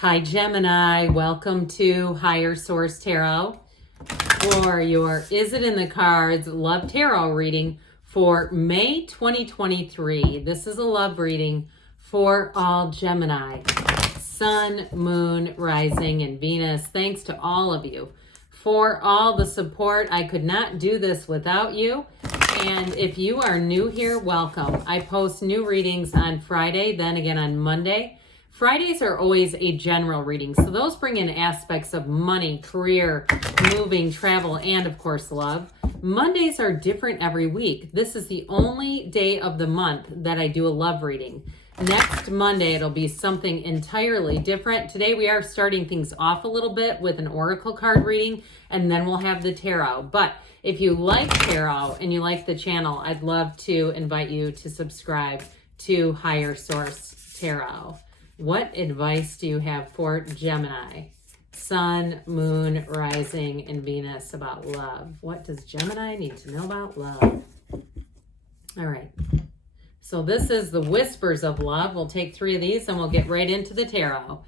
Hi Gemini, welcome to Higher Source Tarot for your Is It in the Cards Love Tarot reading for May 2023. This is a love reading for all Gemini, Sun, Moon, Rising, and Venus. Thanks to all of you for all the support. I could not do this without you. And if you are new here, welcome. I post new readings on Friday, then again on Monday. Fridays are always a general reading, so those bring in aspects of money, career, moving, travel, and of course love. Mondays are different every week. This is the only day of the month that I do a love reading. Next Monday, it'll be something entirely different. Today, we are starting things off a little bit with an oracle card reading, and then we'll have the tarot. But if you like tarot and you like the channel, I'd love to invite you to subscribe to Higher Source Tarot. What advice do you have for Gemini, Sun, Moon, Rising, and Venus about love? What does Gemini need to know about love? All right. So this is the Whispers of Love. We'll take 3 of these and we'll get right into the tarot.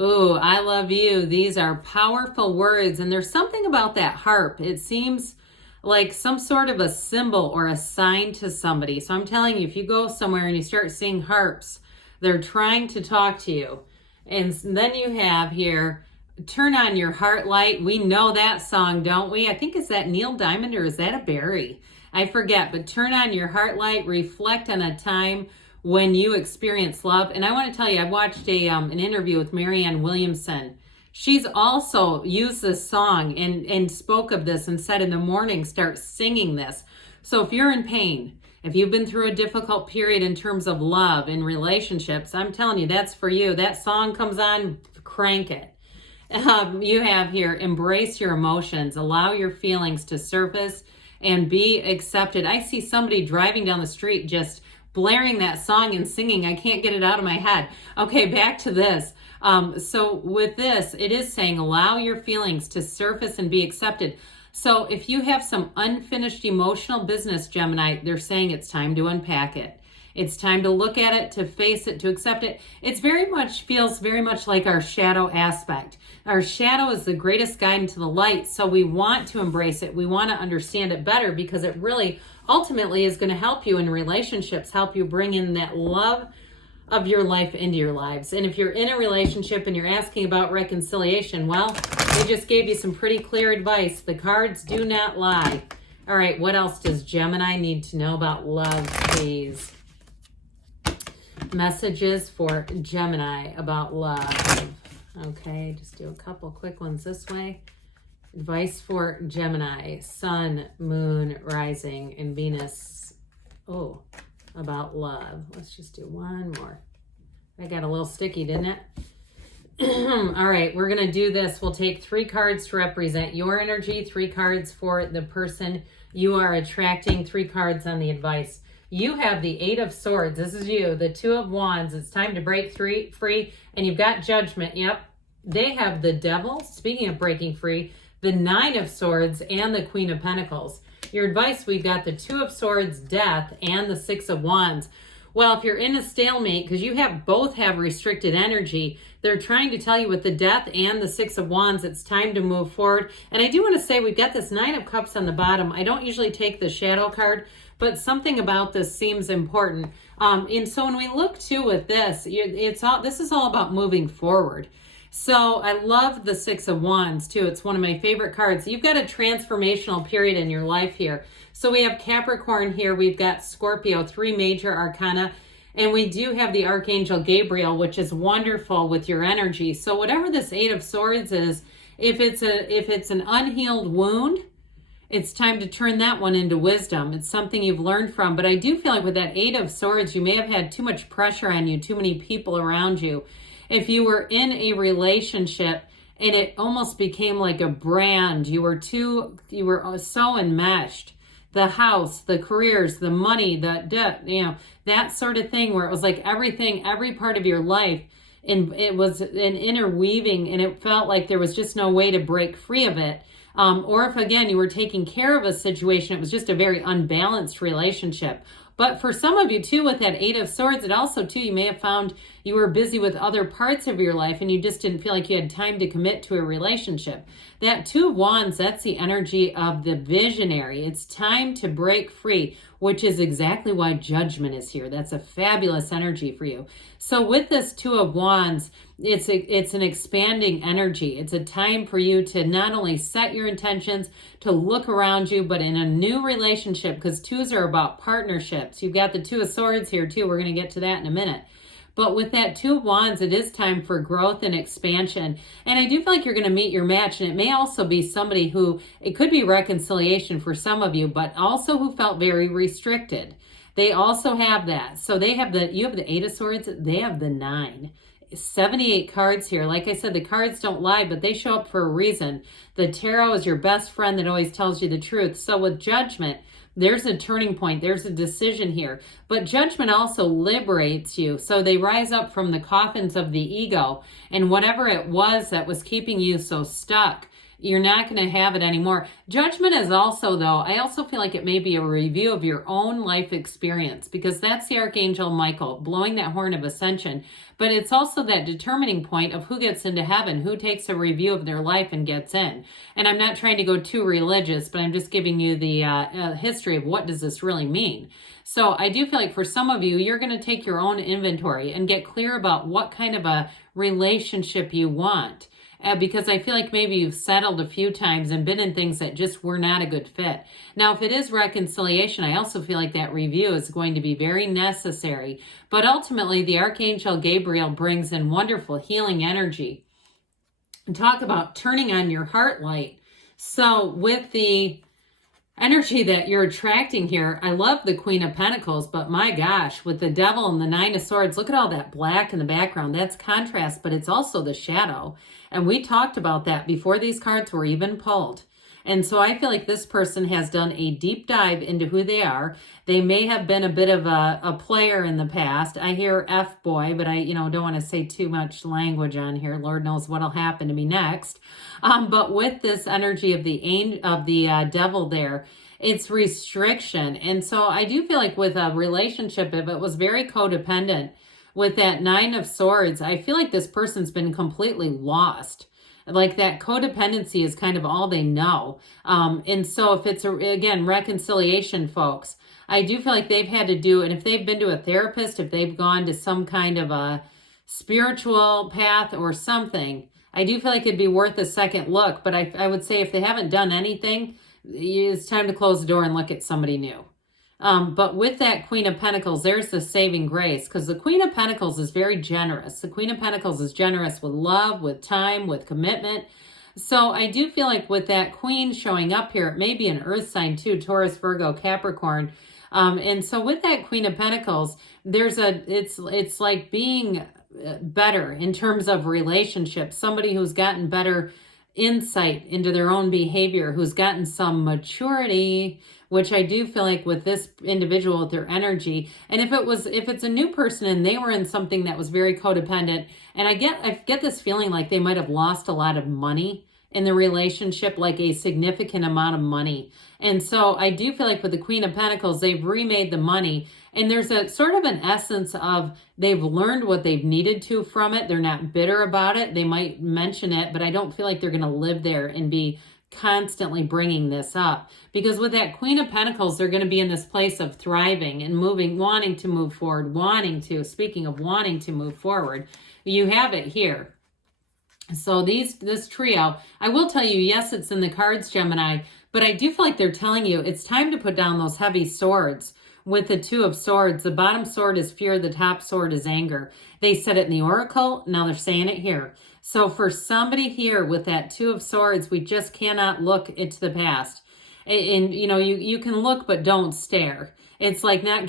Ooh, I love you. These are powerful words, and there's something about that harp. It seems like some sort of a symbol or a sign to somebody. So I'm telling you, if you go somewhere and you start seeing harps, they're trying to talk to you. And then you have here, turn on your heart light. We know that song, don't we? I think, is that Neil Diamond or is that a Barry? I forget, but turn on your heart light, reflect on a time when you experience love. And I want to tell you, I watched an interview with Marianne Williamson. She's also used this song and spoke of this and said in the morning, start singing this. So if you're in pain, if you've been through a difficult period in terms of love and relationships, I'm telling you, that's for you. That song comes on, crank it. You have here, embrace your emotions, allow your feelings to surface and be accepted. I see somebody driving down the street just blaring that song and singing. I can't get it out of my head. Okay, back to this. So with this, it is saying allow your feelings to surface and be accepted. So if you have some unfinished emotional business, Gemini, they're saying it's time to unpack it. It's time to look at it, to face it, to accept it. It's feels very much like our shadow aspect. Our shadow is the greatest guide into the light. So we want to embrace it. We want to understand it better because it really ultimately is going to help you in relationships, help you bring in that love of your life into your lives. And if you're in a relationship and you're asking about reconciliation, well, they just gave you some pretty clear advice. The cards do not lie. All right, what else does Gemini need to know about love, please? Messages for Gemini about love. Okay, just do a couple quick ones this way. Advice for Gemini, Sun, Moon, Rising, and Venus. Oh, about love. Let's just do one more. I got a little sticky, didn't it? All right, we're going to do this. We'll take 3 cards to represent your energy, 3 cards for the person you are attracting, 3 cards on the advice. You have the 8 of Swords. This is you. The 2 of Wands. It's time to break free. And you've got Judgment. Yep. They have the Devil. Speaking of breaking free, the 9 of Swords and the Queen of Pentacles. Your advice, we've got the 2 of Swords, Death, and the 6 of Wands. Well, if you're in a stalemate, because you both have restricted energy, they're trying to tell you with the Death and the 6 of Wands, it's time to move forward. And I do want to say we've got this 9 of Cups on the bottom. I don't usually take the shadow card, but something about this seems important. And so when we look too with this, this is all about moving forward. So I love the 6 of Wands too. It's one of my favorite cards. You've got a transformational period in your life here. So we have Capricorn here. We've got Scorpio, 3 major arcana. And we do have the Archangel Gabriel, which is wonderful with your energy. So whatever this 8 of Swords is, if it's an unhealed wound, it's time to turn that one into wisdom. It's something you've learned from. But I do feel like with that 8 of Swords, you may have had too much pressure on you, too many people around you. If you were in a relationship and it almost became like a brand, you were so enmeshed. The house, the careers, the money, the debt, that sort of thing where it was like everything, every part of your life, and it was an interweaving and it felt like there was just no way to break free of it. Or if, again, you were taking care of a situation, it was just a very unbalanced relationship. But for some of you too, with that 8 of Swords, it also too, you may have found you were busy with other parts of your life and you just didn't feel like you had time to commit to a relationship. That Two of Wands, that's the energy of the visionary. It's time to break free, which is exactly why Judgment is here. That's a fabulous energy for you. So with this Two of Wands, it's an expanding energy. It's a time for you to not only set your intentions, to look around you, but in a new relationship, because twos are about partnerships. You've got the Two of Swords here too. We're going to get to that in a minute. But with that Two of Wands, it is time for growth and expansion. And I do feel like you're going to meet your match. And it may also be somebody who, it could be reconciliation for some of you, but also who felt very restricted. They also have that. So they have you have the Eight of Swords, they have the 9. 78 cards here. Like I said, the cards don't lie, but they show up for a reason. The tarot is your best friend that always tells you the truth. So with Judgment, there's a turning point. There's a decision here. But Judgment also liberates you. So they rise up from the coffins of the ego. And whatever it was that was keeping you so stuck, you're not going to have it anymore. Judgment is also, though, I also feel like it may be a review of your own life experience, because that's the Archangel Michael blowing that horn of ascension. But it's also that determining point of who gets into heaven, who takes a review of their life and gets in. And I'm not trying to go too religious, but I'm just giving you the history of what does this really mean. So I do feel like for some of you, you're going to take your own inventory and get clear about what kind of a relationship you want. Because I feel like maybe you've settled a few times and been in things that just were not a good fit. Now, if it is reconciliation, I also feel like that review is going to be very necessary. But ultimately, the Archangel Gabriel brings in wonderful healing energy. And talk about turning on your heart light. So with the energy that you're attracting here, I love the Queen of Pentacles, but my gosh, with the Devil and the Nine of Swords, look at all that black in the background. That's contrast, but it's also the shadow. And we talked about that before these cards were even pulled. And so I feel like this person has done a deep dive into who they are. They may have been a bit of a player in the past. I hear F-boy, but I don't want to say too much language on here. Lord knows what'll happen to me next. But with this energy of the devil there, it's restriction. And so I do feel like with a relationship, if it was very codependent, with that Nine of Swords, I feel like this person's been completely lost. Like that codependency is kind of all they know. And so if it's, again, reconciliation, folks, I do feel like they've had to do, and if they've been to a therapist, if they've gone to some kind of a spiritual path or something, I do feel like it'd be worth a second look. But I would say if they haven't done anything, it's time to close the door and look at somebody new. But with that Queen of Pentacles, there's the saving grace, because the Queen of Pentacles is very generous. The Queen of Pentacles is generous with love, with time, with commitment. So I do feel like with that Queen showing up here, it may be an earth sign too, Taurus, Virgo, Capricorn. And so with that Queen of Pentacles, it's like being better in terms of relationships, somebody who's gotten better insight into their own behavior, who's gotten some maturity, which I do feel like with this individual, with their energy. And if it's a new person and they were in something that was very codependent, and I get this feeling like they might have lost a lot of money in the relationship, like a significant amount of money. And so I do feel like with the Queen of Pentacles, they've remade the money. And there's a sort of an essence of they've learned what they've needed to from it. They're not bitter about it. They might mention it, but I don't feel like they're going to live there and be constantly bringing this up. Because with that Queen of Pentacles, they're going to be in this place of thriving and moving, wanting to move forward, speaking of wanting to move forward, you have it here. So this trio, I will tell you, yes, it's in the cards, Gemini, but I do feel like they're telling you it's time to put down those heavy swords. With the Two of Swords, the bottom sword is fear, the top sword is anger. They said it in the Oracle, now they're saying it here. So for somebody here with that Two of Swords, we just cannot look into the past. And you can look, but don't stare. It's like not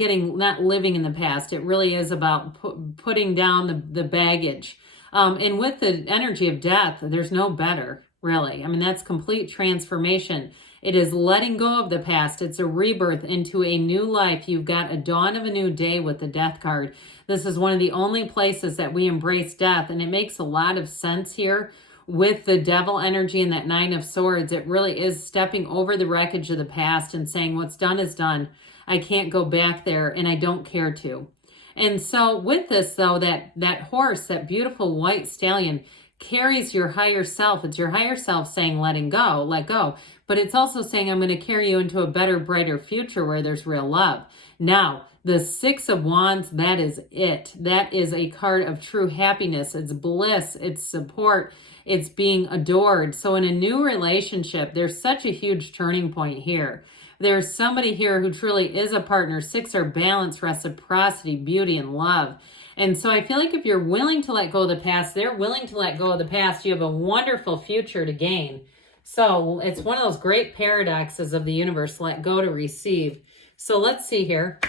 living in the past. It really is about putting down the baggage. And with the energy of death, there's no better, really. I mean, that's complete transformation. It is letting go of the past. It's a rebirth into a new life. You've got a dawn of a new day with the Death card. This is one of the only places that we embrace death, and it makes a lot of sense here with the Devil energy and that Nine of Swords. It really is stepping over the wreckage of the past and saying what's done is done. I can't go back there, and I don't care to. And so with this, though, that horse, that beautiful white stallion, carries your higher self. It's your higher self saying, let go. But it's also saying, I'm going to carry you into a better, brighter future where there's real love. Now, the Six of Wands, that is it. That is a card of true happiness. It's bliss. It's support. It's being adored. So in a new relationship, there's such a huge turning point here. There's somebody here who truly is a partner. Six are balance, reciprocity, beauty, and love. And so I feel like if you're willing to let go of the past, they're willing to let go of the past. You have a wonderful future to gain. So it's one of those great paradoxes of the universe, let go to receive. So let's see here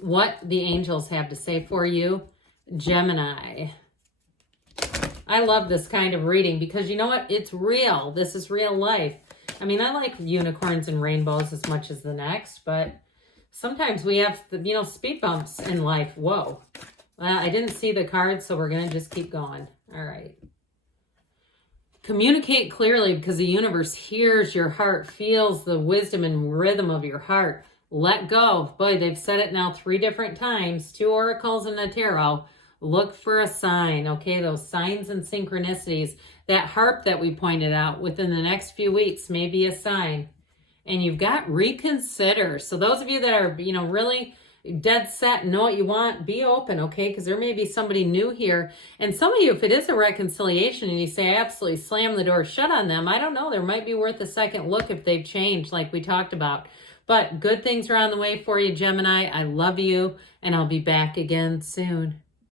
what the angels have to say for you, Gemini. I love this kind of reading because you know what? It's real. This is real life. I mean, I like unicorns and rainbows as much as the next, but sometimes we have, speed bumps in life. Whoa. I didn't see the cards, so we're going to just keep going. All right. Communicate clearly because the universe hears your heart, feels the wisdom and rhythm of your heart. Let go. Boy, they've said it now 3 different times. 2 oracles and a tarot. Look for a sign, okay? Those signs and synchronicities. That harp that we pointed out within the next few weeks may be a sign. And you've got reconsider. So those of you that are, really dead set, know what you want, be open, okay? Because there may be somebody new here. And some of you, if it is a reconciliation and you say, I absolutely slam the door shut on them, I don't know. There might be worth a second look if they've changed like we talked about. But good things are on the way for you, Gemini. I love you, and I'll be back again soon.